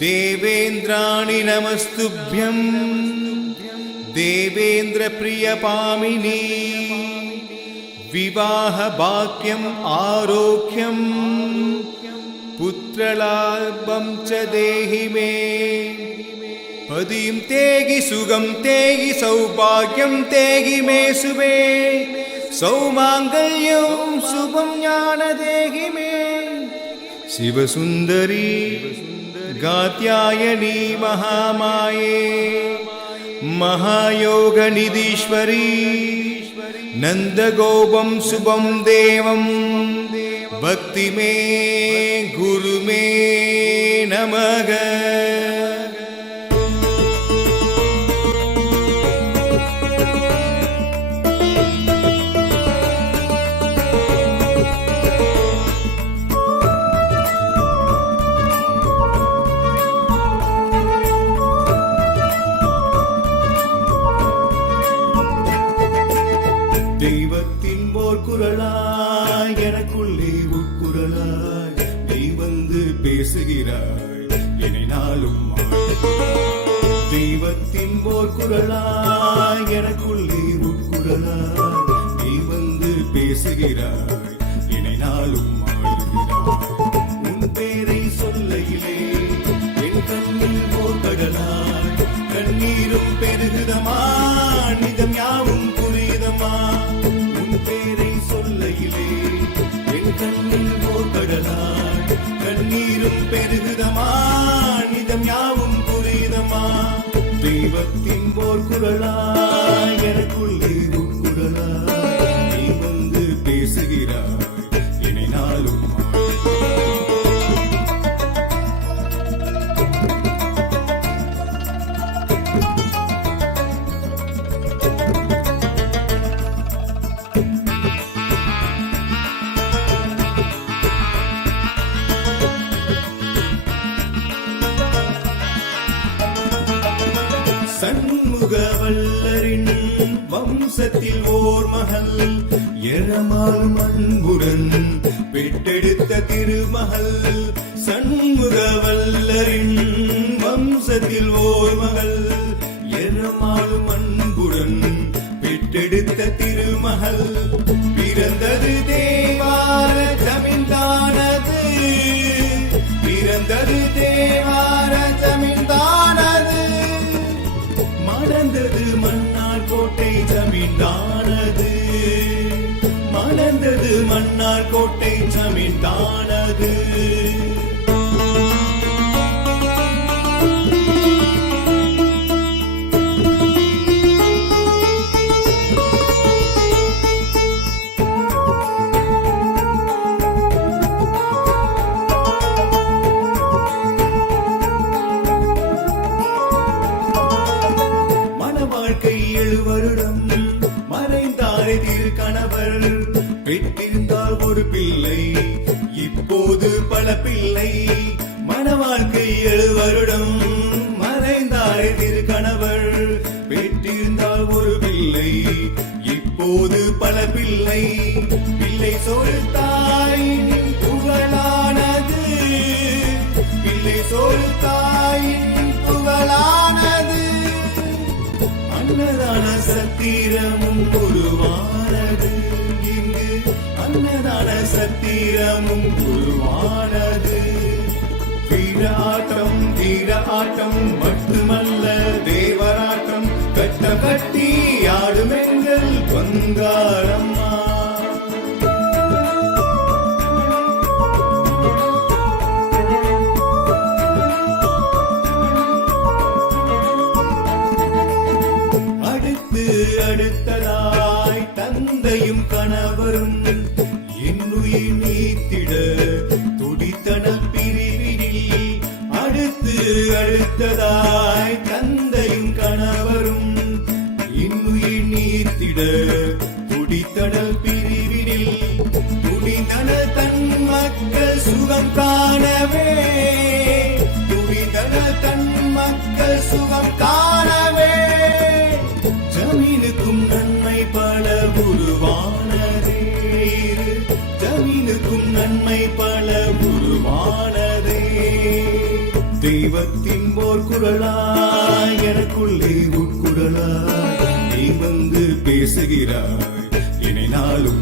देवेन्द्राणि नमस्तुभ्यम् देवेन्द्रप्रियपामिनी विवाहभाग्यम् आरोग्यम् पुत्रलाभं च देहि मे पदीं तेगि सुगं तेगि सौभाग्यं तेगि मे शुभे सौमाङ्गल्यं शुभं ज्ञानदेहि मे शिवसुन्दरी गात्यायनी महामाये महायोगनिधीश्वरी नन्दगोपं शुभं देवं भक्ति मे गुरु मे नमः எனக்குள்ளே நீ வந்து பேசுகிறாய் என்னை நாளும் தெய்வத்தின் போர் குரலாய் எனக்குள்ளே உட்குரலாய் நீ வந்து பேசுகிறாய் என்னை நாளும் உன் பேரை சொல்லையிலே என் கண்ணில் கண்ணீரும் பெருகுதமா? நிதம் யாவும் புரியுதமா? தெய்வத்தின் போர் குரலா எனக்குள்ளே சண்முக வல்லரின் வம்சத்தில் ஓர் மகள் எழமால் அன்புடன் பெற்றெடுத்த திருமகள். சண்முக வல்லரின் வம்சத்தில் ஓர் மகள் எழமால் அன்புடன் பெற்றெடுத்த திருமகள். பிறந்தது தே ஜமீன்தானது மன வாழ்க்கை ஏழு வருடம் மறைந்தாரே திரு கணவர் பெற்றிருந்தால் பல பிள்ளை மன வாழ்க்கை ஏழு வருடம் மறைந்தாரே திரு கணவர் பெற்றிருந்தால் ஒரு பிள்ளை இப்போது பல பிள்ளை பிள்ளை சொல் தாயின் புகழானது. பிள்ளை சொல் தாயின் புகழானது. அன்னதான சத்திரமும் உருவானது. இங்கு அன்னதான சத்திரமும் ஆட்டம் மட்டுமல்ல தேவராட்டம். கட்ட கட்டி ஆடும் எங்கள் பங்காரம்மா அடுத்து அடுத்ததாய் தந்தையும் கணவரும் நீத்திட துடித்தடல் பிரிவினில் துடித்தனல் தன் மக்கள் சுகம் காணவே. துடித்தனல் தன் மக்கள் சுகம் காணவே. ஜமீனுக்கும் நன்மை பல உருவானதே. ஜமீனுக்கும் நன்மை பல உருவானதே. தெய்வத்தின் போர் குரலாய் எனக்குள்ளே பேசுகிறாய் என்னை நாளும்